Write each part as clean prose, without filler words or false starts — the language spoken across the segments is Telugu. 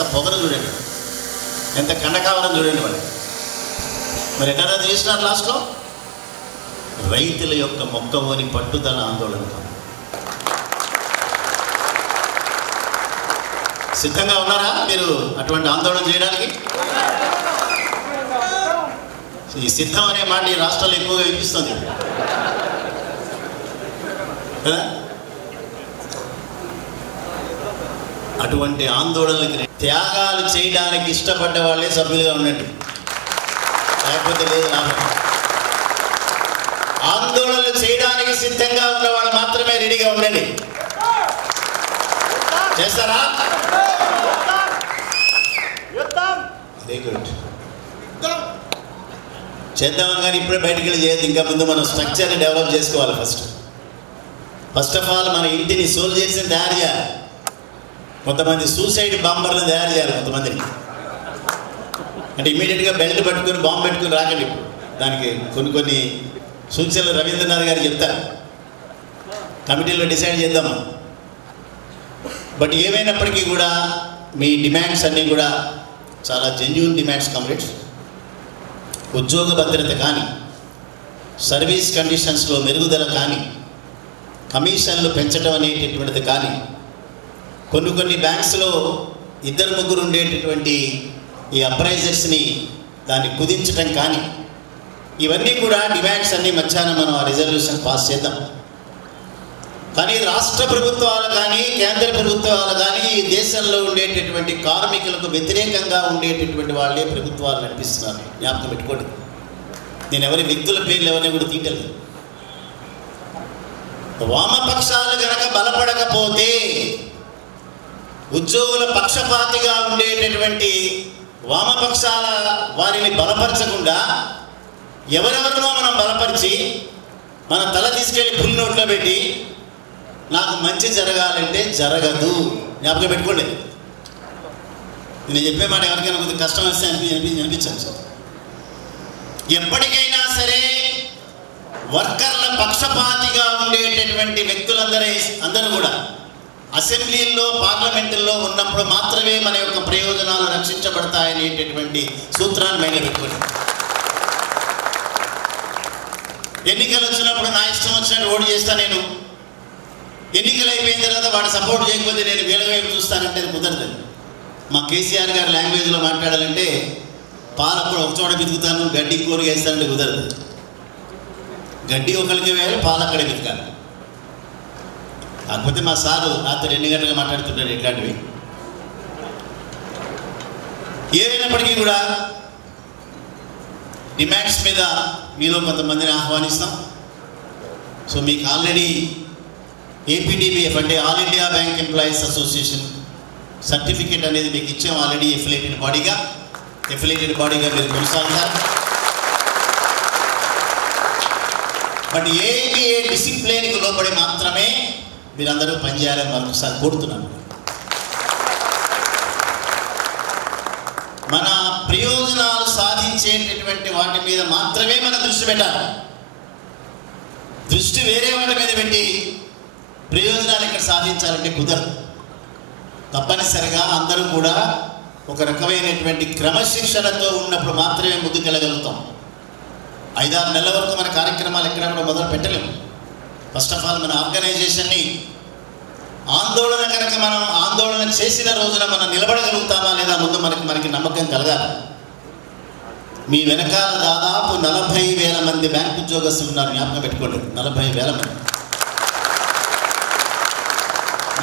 ఎంత పొగరు చూడండి, ఎంత కండకావరం చూడండి వాళ్ళు. మరి ఎట్లా రద్దు చేసినారు లాస్ట్లో? రైతుల యొక్క మొక్కవోని పట్టుదల ఆందోళన. సిద్ధంగా ఉన్నారా మీరు అటువంటి ఆందోళన చేయడానికి? ఈ సిద్ధం అనే మాట ఈ రాష్ట్రాల్లో ఎక్కువగా వినిపిస్తుంది కదా. అటువంటి ఆందోళనలకి త్యాగాలు చేయడానికి ఇష్టపడ్డ వాళ్ళే సభ్యులుగా ఉండండి, లేకపోతే లేదు లాభం. ఆందోళనలు చేయడానికి సిద్ధంగా ఉన్న వాళ్ళు మాత్రమే రెడీగా ఉండండి. చేస్తారా? వెరీ గుడ్, చేద్దామని కానీ ఇప్పుడే బయటికి వెళ్ళి చేయదు. ఇంకా ముందు మనం స్ట్రక్చర్ని డెవలప్ చేసుకోవాలి. ఫస్ట్ ఆఫ్ ఆల్ మన ఇంటిని సోల్జర్స్ని తయారు చేయాలి. కొంతమంది సూసైడ్ బాంబర్లను తయారు చేయాలి కొంతమందిని. అంటే ఇమీడియట్గా బెల్ట్ పట్టుకుని బాంబు పెట్టుకుని రాకండి. దానికి కొన్ని సూచనలు రవీంద్రనాథ్ గారు చెప్తారు, కమిటీలో డిసైడ్ చేద్దాము. బట్ ఏమైనప్పటికీ కూడా మీ డిమాండ్స్ అన్నీ కూడా చాలా జెన్యూన్ డిమాండ్స్ కామ్రేడ్స్. ఉద్యోగ భద్రత కానీ, సర్వీస్ కండిషన్స్లో మెరుగుదల కానీ, కమిషన్లు పెంచడం అనేటటువంటిది కానీ, కొన్ని బ్యాంక్స్లో 2-3 ఉండేటటువంటి ఈ అప్రైజర్స్ని దాన్ని కుదించడం కానీ, ఇవన్నీ కూడా డిమాండ్స్ అన్నీ మధ్యాహ్నం మనం ఆ రిజల్యూషన్ పాస్ చేద్దాం. కానీ రాష్ట్ర ప్రభుత్వాలు కానీ, కేంద్ర ప్రభుత్వాలు కానీ ఈ దేశంలో ఉండేటటువంటి కార్మికులకు వ్యతిరేకంగా ఉండేటటువంటి వాళ్ళే ప్రభుత్వాలు నడిపిస్తున్నారు. జ్ఞాపకం పెట్టుకోండి. నేను ఎవరి వ్యక్తుల పేర్లు ఎవరిని కూడా తీయలేదు. వామపక్షాలు గనక బలపడకపోతే, ఉద్యోగుల పక్షపాతిగా ఉండేటటువంటి వామపక్షాల వారిని బలపరచకుండా ఎవరెవరినో మనం బలపరిచి మన తల తీసుకెళ్ళి పులి నోట్లో పెట్టి నాకు మంచి జరగాలంటే జరగదు. జ్ఞాపకం పెట్టుకోండి. నేను చెప్పే మాట ఎవరికైనా కొద్దిగా కష్టం వస్తే అనిపించాను సార్. ఎప్పటికైనా సరే వర్కర్ల పక్షపాతిగా ఉండేటటువంటి వ్యక్తులందరూ కూడా అసెంబ్లీల్లో, పార్లమెంటుల్లో ఉన్నప్పుడు మాత్రమే మన యొక్క ప్రయోజనాలు రక్షించబడతాయనేటటువంటి సూత్రాన్ని మైండ్లో పెట్టుకోండి. ఎన్నికలు వచ్చినప్పుడు నా ఇష్టం వచ్చినట్టు ఓటు చేస్తా నేను, ఎన్నికలు అయిపోయిన తర్వాత వాడు సపోర్ట్ చేయకపోతే నేను వీళ్ళ వైపు చూస్తానంటే అది కుదరదు. మా కేసీఆర్ గారి లాంగ్వేజ్లో మాట్లాడాలంటే పాలప్పుడు ఒక చోట బితుకుతాను, గడ్డి కూరగా వేస్తానంటే కుదరదు. గడ్డి ఒకరికి వేయాలి, పాలు అక్కడే బితకాలి. కాకపోతే మా సారు రాత్రి 2 గంటలుగా మాట్లాడుతుంటాడు ఇట్లాంటివి. ఏమైనప్పటికీ కూడా డిమాండ్స్ మీద మీలో కొంతమందిని ఆహ్వానిస్తాం. సో మీకు ఆల్రెడీ ఏపీడీబీఎఫ్ అంటే all India bank employees association certificate అనేది మీకు ఇచ్చాం. ఆల్రెడీ ఎఫిలియేటెడ్ బాడీగా మీరు కొనసాగుతారు. బట్ ఏపీఏ డిసిప్లిన్కి లోబడి మాత్రమే మీరందరూ పనిచేయాలని మరొకసారి కోరుతున్నాను. మన ప్రయోజనాలు సాధించేటటువంటి వాటి మీద మాత్రమే మనం దృష్టి పెట్టాలి. దృష్టి వేరే వాటి మీద పెట్టి ప్రయోజనాలు ఇక్కడ సాధించాలంటే కుదరదు. తప్పనిసరిగా అందరూ కూడా ఒక రకమైనటువంటి క్రమశిక్షణతో ఉన్నప్పుడు మాత్రమే ముందుకెళ్ళగలుగుతాం. 5-6 నెలల వరకు మన కార్యక్రమాలు ఎక్కడ కూడా మొదలు పెట్టలేము. ఫస్ట్ ఆఫ్ ఆల్ మన ఆర్గనైజేషన్ని ఆందోళన కనుక మనం ఆందోళన చేసిన రోజున మనం నిలబడగలుగుతామా లేదా ముందు మనకి నమ్మకం కలగాలి. మీ వెనకాల దాదాపు 40,000 మంది బ్యాంక్ ఉద్యోగస్తులు ఉన్నారు. జ్ఞాపకం పెట్టుకోండి, 40,000 మంది.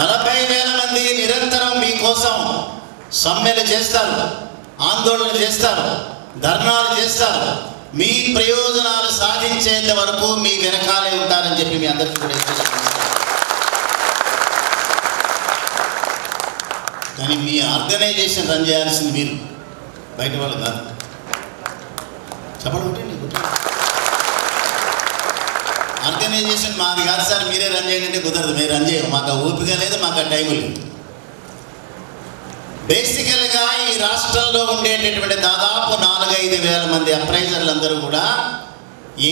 40,000 మంది నిరంతరం మీకోసం సమ్మెలు చేస్తారు, ఆందోళన చేస్తారు, ధర్నాలు చేస్తారు. మీ ప్రయోజనాలు సాధించేంత వరకు మీ వెనకాలే ఉంటారని చెప్పి మీ అందరికీ కూడా కానీ మీ ఆర్గనైజేషన్ రన్ చేయాల్సింది మీరు, బయట వాళ్ళు కాదు. చెప్పండి, ఆర్గనైజేషన్ మాది కాదు సార్ మీరే రన్ చేయండి అంటే కుదరదు. మీరు రన్ చేయము, మాకు ఓపిక లేదు, మాకు ఆ టైం లేదు. బేసికల్గా ఈ రాష్ట్రంలో ఉండేటటువంటి దాదాపు 4-5 వేల మంది అప్రైజర్లు అందరూ కూడా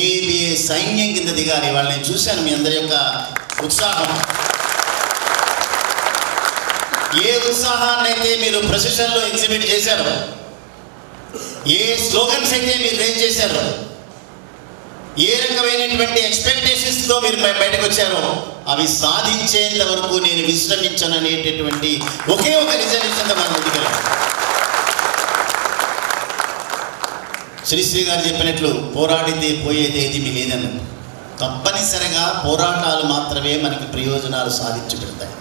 ఏబిఏ సైన్యం కింద దిగాలి. వాళ్ళని చూశాను, మీ అందరి యొక్క ఉత్సాహం. ఏ ఉత్సాహాన్ని అయితే మీరు ప్రొసెషన్లో ఎగ్జిబిట్ చేశారో, ఏ స్లోగన్స్ అయితే మీరు రేజ్ చేశారో, ఏ రకమైనటువంటి ఎక్స్పెక్టేషన్స్తో మీరు బయటకు వచ్చారో అవి సాధించేంత వరకు నేను విశ్రమించను అనేటటువంటి ఒకే ఒక రిజల్యూషన్తో మనం ముందుకెళ్ళాం. శ్రీశ్రీ గారు చెప్పినట్లు పోరాడితే పోయేది ఏది మీ లేదన్నట్టు తప్పనిసరిగా పోరాటాలు మాత్రమే మనకి ప్రయోజనాలు సాధించి పెడతాయి.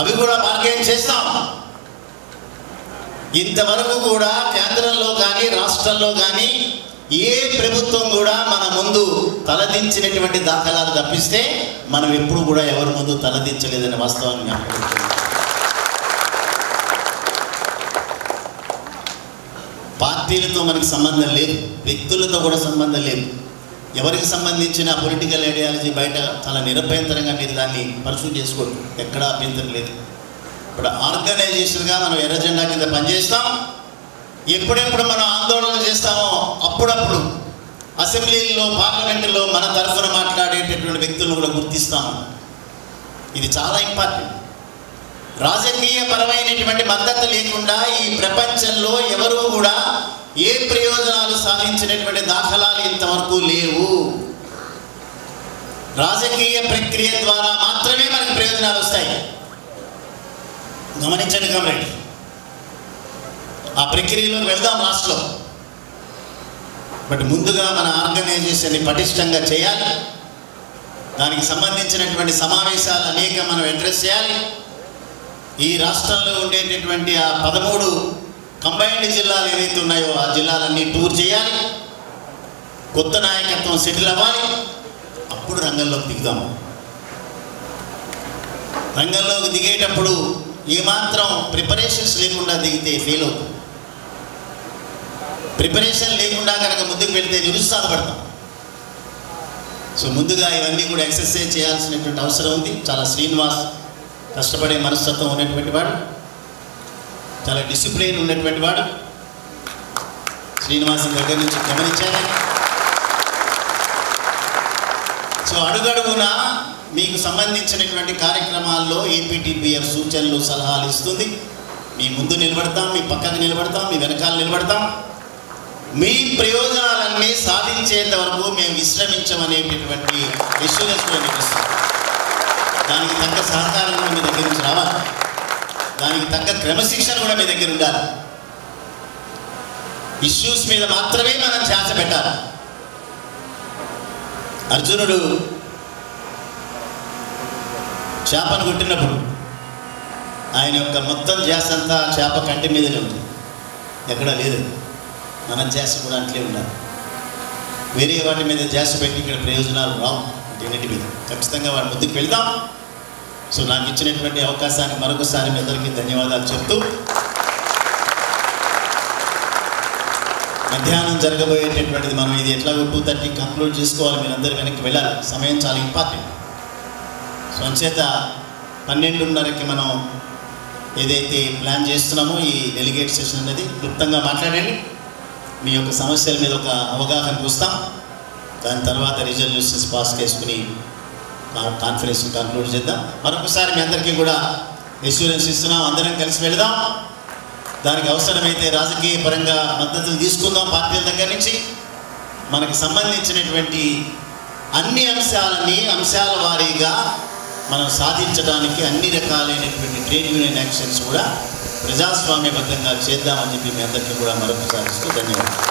అవి కూడా మార్గం చేస్తాం. ఇంతవరకు కూడా కేంద్రంలో కానీ రాష్ట్రంలో కానీ ఏ ప్రభుత్వం కూడా మన ముందు తలదించినటువంటి దాఖలాలు తప్పిస్తే మనం ఎప్పుడు కూడా ఎవరి ముందు తలదించలేదనే వాస్తవాన్ని జ్ఞాపకం. పార్టీలతో మనకి సంబంధం లేదు, వ్యక్తులతో కూడా సంబంధం లేదు. ఎవరికి సంబంధించిన పొలిటికల్ ఐడియాలజీ బయట చాలా నిరభ్యంతరంగా మీరు దాన్ని పర్సూ చేసుకోండి, ఎక్కడా అభ్యంతరం లేదు. ఇప్పుడు ఆర్గనైజేషన్గా మనం ఎర్రజెండా కింద పనిచేస్తాం. ఎప్పుడెప్పుడు మనం ఆందోళన చేస్తామో అప్పుడప్పుడు అసెంబ్లీలో, పార్లమెంటులో మన తరఫున మాట్లాడేటటువంటి వ్యక్తులను కూడా గుర్తిస్తాము. ఇది చాలా ఇంపార్టెంట్. రాజకీయ పరమైనటువంటి మద్దతు లేకుండా ఈ ప్రపంచంలో ఎవరు కూడా ఏ ప్రయోజనాలు సాధించినటువంటి దాఖలాలు ఇంతవరకు లేవు. రాజకీయ ప్రక్రియ ద్వారా మాత్రమే మనకు ప్రయోజనాలు వస్తాయి. గమనించండి కామ్రేడ్, ఆ ప్రక్రియలోకి వెళ్దాం లాస్ట్లో. బట్ ముందుగా మన ఆర్గనైజేషన్ని పటిష్టంగా చేయాలి. దానికి సంబంధించినటువంటి సమావేశాలు అనేక మనం అడ్రస్ చేయాలి. ఈ రాష్ట్రంలో ఉండేటటువంటి ఆ 13 కంబైన్డ్ జిల్లాలు ఏవైతే ఉన్నాయో ఆ జిల్లాలన్నీ టూర్ చేయాలి. కొత్త నాయకత్వం సెటిల్ అవ్వాలి. అప్పుడు రంగంలోకి దిగుదాము. రంగంలోకి దిగేటప్పుడు ఏమాత్రం ప్రిపరేషన్స్ లేకుండా దిగితే ఫెయిల్ అవుతుంది. ప్రిపరేషన్ లేకుండా కనుక ముందుకు వెళ్తే నిరుత్సాహపడతాం. సో ముందుగా ఇవన్నీ కూడా ఎక్సర్సైజ్ చేయాల్సినటువంటి అవసరం ఉంది. చాలా శ్రీనివాస్ కష్టపడే మనస్తత్వం ఉన్నటువంటి వాడు, చాలా డిసిప్లిన్ ఉన్నటువంటి వాడు. శ్రీనివాస్ దగ్గర నుంచి గమనించాలి. సో అడుగడుగునా మీకు సంబంధించినటువంటి కార్యక్రమాల్లో ఏపీటీపీఎఫ్ సూచనలు సలహాలు ఇస్తుంది. మీ ముందు నిలబడతాం, మీ పక్కకు నిలబడతాం, మీ వెనకాల నిలబడతాం. మీ ప్రయోజనాలన్నీ సాధించేంత వరకు మేము విశ్రమించమనేటటువంటి ఇష్యూనెస్ కూడా మీకు ఇస్తాం. దానికి తగ్గ సహకారం కూడా మీ దగ్గర నుంచి రావాలి. దానికి తగ్గ క్రమశిక్షణ కూడా మీ దగ్గర ఉండాలి. ఇష్యూస్ మీద మాత్రమే మనం ధ్యాస పెట్టాలి. అర్జునుడు చేపను కొట్టినప్పుడు ఆయన యొక్క మొత్తం ధ్యాస అంతా చేప కంటి మీదనే ఉంది, ఎక్కడా లేదు. మన ధ్యాస కూడా అట్లే ఉండాలి. వేరే వాటి మీద ధ్యాస పెట్టి ఇక్కడ ప్రయోజనాలు రావు. అన్నిటి మీద ఖచ్చితంగా వాటి ముందుకు వెళ్దాం. సో నాకు ఇచ్చినటువంటి అవకాశానికి మరొకసారి మీ అందరికీ ధన్యవాదాలు చెప్తూ, మధ్యాహ్నం జరగబోయేటటువంటిది మనం ఇది ఎట్లాగో 2:30 కంక్లూడ్ చేసుకోవాలి. మీరందరూ వెనక్కి వెళ్ళాలి. సమయం చాలా ఇంపార్టెంట్. సో అంచేత 12:30కి మనం ఏదైతే ప్లాన్ చేస్తున్నామో ఈ డెలిగేట్ సెషన్ అనేది క్లుప్తంగా మాట్లాడండి. మీ యొక్క సమస్యల మీద ఒక అవగాహన చూస్తాం. దాని తర్వాత రిజల్యూషన్స్ పాస్ చేసుకుని కాన్ఫరెన్స్ కంక్లూడ్ చేద్దాం. మరొకసారి మీ అందరికీ కూడా ఎష్యూరెన్స్ ఇస్తున్నాం. అందరం కలిసి వెళదాం. దానికి అవసరమైతే రాజకీయ పరంగా మద్దతులు తీసుకుందాం. పార్టీల దగ్గర నుంచి మనకు సంబంధించినటువంటి అన్ని అంశాల వారీగా మనం సాధించడానికి అన్ని రకాలైనటువంటి ట్రేడ్ యూనియన్ యాక్షన్స్ కూడా ప్రజాస్వామ్యబద్ధంగా చేద్దామని చెప్పి మీ అందరికీ కూడా మరొకసారి ఇస్తూ ధన్యవాదాలు.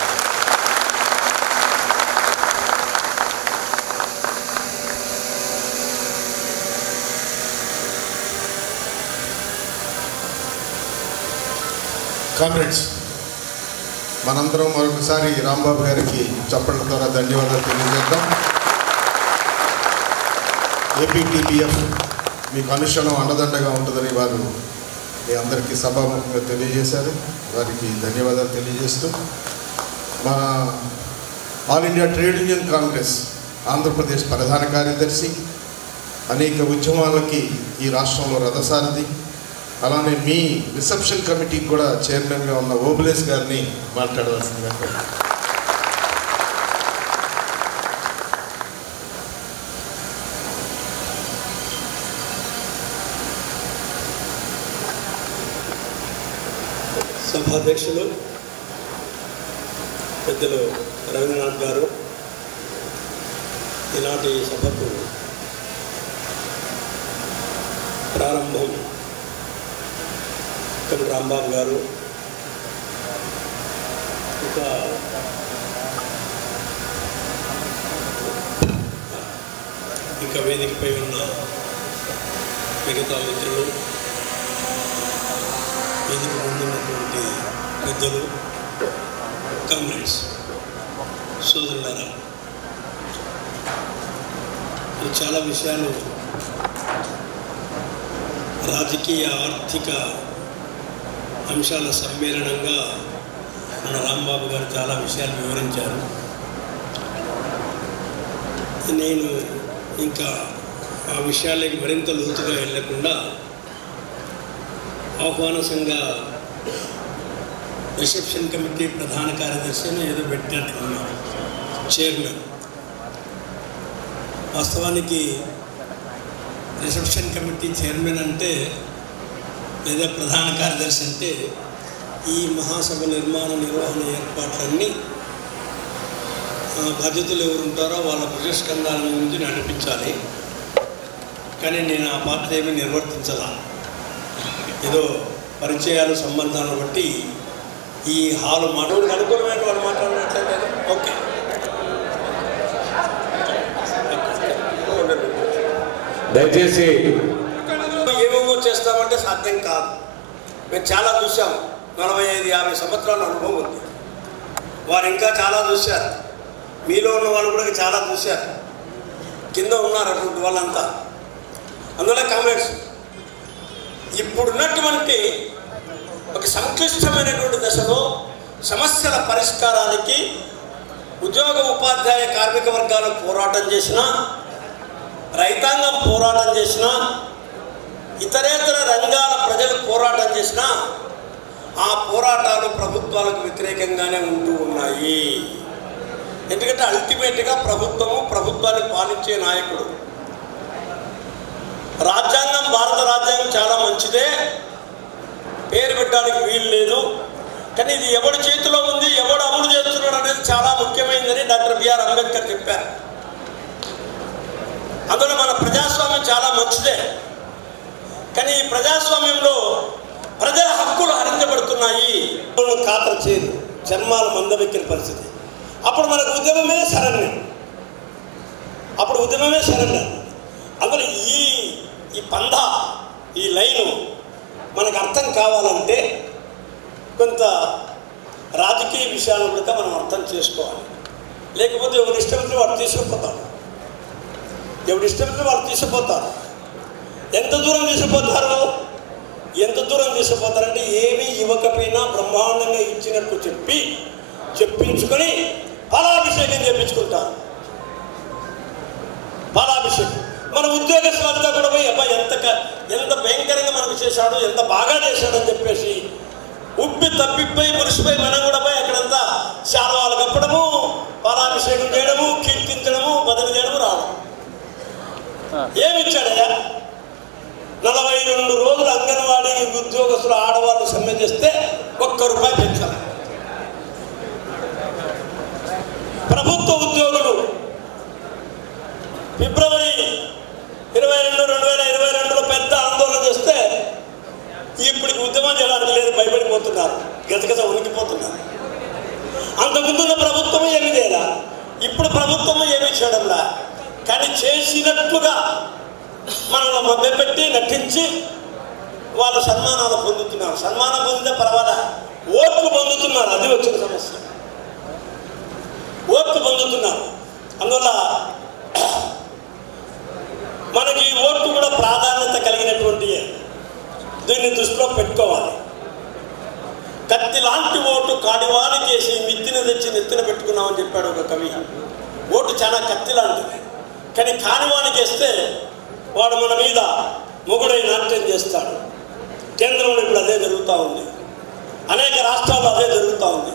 కామ్రేడ్స్, మనందరం మరొకసారి రాంబాబు గారికి చప్పట్ల ద్వారా ధన్యవాదాలు తెలియజేద్దాం. ఏపీటీపీఎఫ్ మీకు అనుక్షణం అండదండగా ఉంటుందని వారు మీ అందరికీ సభాముఖంగా తెలియజేశారు. వారికి ధన్యవాదాలు తెలియజేస్తూ, మన all India trade union Congress Andhra Pradesh ప్రధాన కార్యదర్శి, అనేక ఉద్యమాలకి ఈ రాష్ట్రంలో రథసారథి, అలానే మీ రిసెప్షన్ కమిటీకి కూడా చైర్మన్గా ఉన్న ఓబులేస్ గారిని మాట్లాడవలసిందిగా. సభాధ్యక్షులు పెద్దలు రవీంద్రనాథ్ గారు, ఈనాటి సభకు ప్రారంభం కవి రాంబాబు గారు, ఇంకా వేదికపై ఉన్న మిగతా మిత్రులు, వేదిక ముందున్నటువంటి పెద్దలు, కామ్రేడ్స్, సోదరులారా, చాలా విషయాలు రాజకీయ ఆర్థిక అంశాల సమ్మేళనంగా మన రాంబాబు గారు చాలా విషయాలు వివరించారు. నేను ఇంకా ఆ విషయాలకి మరింత లోతుగా వెళ్ళకుండా ఆహ్వాన సంఘ రిసెప్షన్ కమిటీ ప్రధాన కార్యదర్శిని ఏదో పెట్టినట్టున్నారు, చైర్మన్. వాస్తవానికి రిసెప్షన్ కమిటీ చైర్మన్ అంటే లేదా ప్రధాన కార్యదర్శి అంటే ఈ మహాసభ నిర్వహణ ఏర్పాట్లన్నీ బాధ్యతలు ఎవరు ఉంటారో వాళ్ళ భుజస్కంధాల నుంచి నడిపించాలి. కానీ నేను ఆ పాత్ర ఏమీ నిర్వర్తించాల. ఏదో పరిచయాలు, సంబంధాలను బట్టి ఈ హాలు మాటలు అనుకూలమైన వాళ్ళు మాట్లాడినట్లయితే ఓకే. దయచేసి ఏమేమో చేస్తామంటే సాధ్యం కాదు. మేము చాలా చూసాము. 45-50 సంవత్సరాల అనుభవం ఉంది. వారు ఇంకా చాలా చూశారు. మీలో ఉన్న వాళ్ళు కూడా చాలా చూశారు. కింద ఉన్నారు అటువంటి వాళ్ళంతా. అందువల్ల కామ్రేడ్స్, ఇప్పుడున్నటువంటి ఒక సంక్లిష్టమైనటువంటి దశలో సమస్యల పరిష్కారానికి ఉద్యోగ ఉపాధ్యాయ కార్మిక వర్గాలు పోరాటం చేసినా, రైతాంగం పోరాటం చేసినా, ఇతరేతర రంగాల ప్రజలు పోరాటం చేసినా ఆ పోరాటాలు ప్రభుత్వాలకు వ్యతిరేకంగానే ఉంటూ ఉన్నాయి. ఎందుకంటే అల్టిమేట్గా ప్రభుత్వాన్ని పాలించే నాయకుడు. రాజ్యాంగం, భారత రాజ్యాంగం చాలా మంచిదే, పేరు పెట్టడానికి వీలు లేదు. కానీ ఇది ఎవడి చేతిలో ఉంది, ఎవడు అమలు చేస్తున్నాడు అనేది చాలా ముఖ్యమైనదని డాక్టర్ బిఆర్ అంబేద్కర్ చెప్పారు. అందులో మన ప్రజాస్వామ్యం చాలా మంచిదే. కానీ ఈ ప్రజాస్వామ్యంలో ప్రజల హక్కులు హరించబడుతున్నాయి. ఖాతరు చేయదు, చర్మాలు మందవెక్కిన పరిస్థితి. అప్పుడు మనకు ఉద్యమమే శరణ్యం. అందులో ఈ పంధ, ఈ లైను మనకు అర్థం కావాలంటే కొంత రాజకీయ విషయాలను కూడా మనం అర్థం చేసుకోవాలి. లేకపోతే ఎవరి ఇష్టంతో వాడు తీసుకుపోతారు. ఎంత దూరం తీసుకుపోతారంటే ఏమీ ఇవ్వకపోయినా బ్రహ్మాండంగా ఇచ్చినట్టు చెప్పించుకొని ఫలాభిషేకం చేయించుకుంటారు. మన ఉద్యోగస్తులంతా కూడా పోయి అబ్బాయి ఎంత భయంకరంగా మనకు చేశాడు, ఎంత బాగా చేశాడని చెప్పేసి ఉబ్బి తప్పిపోయి మురిసిపోయి మనం కూడా పోయి అక్కడంతా శాలువాలు కప్పడము, ఫలాభిషేకం చేయడము, కీర్తించడము, బదిలీ చేయడము, రావడం. ఏమిచ్చాడయ్యా? 42 రోజులు అంగన్వాడీ ఉద్యోగస్తులు ఆడవాళ్ళు సమ్మె చేస్తే ₹1 పెంచాలి. ప్రభుత్వ ఉద్యోగులు ఫిబ్రవరి 22, 2022లో పెద్ద ఆందోళన చేస్తే ఇప్పుడు ఉద్యమం చేయడానికి లేదు, భయపడిపోతున్నారు, గజగజ ఉనికిపోతున్నారు. అంతకుముందున్న ప్రభుత్వం ఏమి లేదా, ఇప్పుడు ప్రభుత్వం ఏమి చేయడంలా. కానీ చేసినట్లుగా మనల్ని మభ్యపెట్టి నటించి వాళ్ళు సన్మానాలు పొందుతున్నారు. సన్మానం పొందితే పర్వాలా, ఓట్లు పొందుతున్నారు. అది వచ్చిన సమస్య. ఓట్లు పొందుతున్నారు. అందువల్ల మనకి ఓట్లు కూడా ప్రాధాన్యత కలిగినటువంటి దీన్ని దృష్టిలో పెట్టుకోవాలి. కత్తి లాంటి ఓటు కాడివానికేసి మిత్తిన తెచ్చి నెత్తిన పెట్టుకున్నామని చెప్పాడు ఒక కవి. ఓటు చాలా కత్తి లాంటిది. కానీ కానివానికేస్తే వాడు మన మీద మొగుడై నాట్యం చేస్తాడు. కేంద్రంలో ఇప్పుడు అదే జరుగుతూ ఉంది. అనేక రాష్ట్రాల్లో అదే జరుగుతూ ఉంది.